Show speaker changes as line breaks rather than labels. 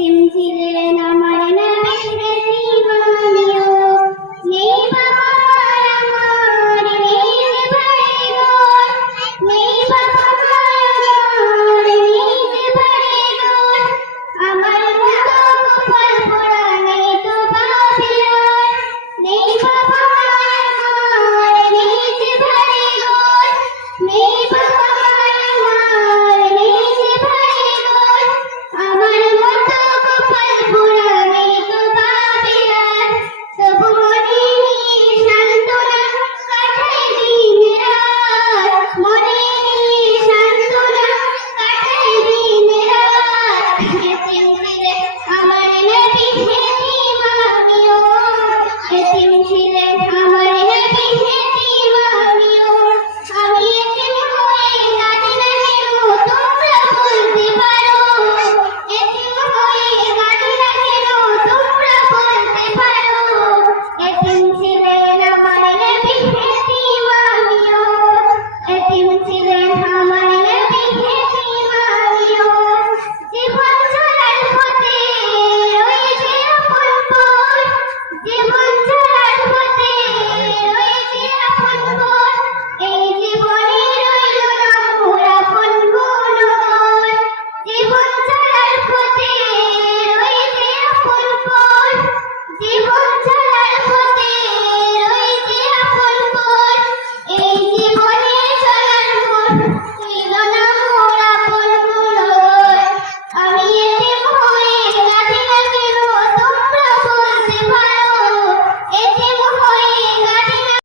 你们。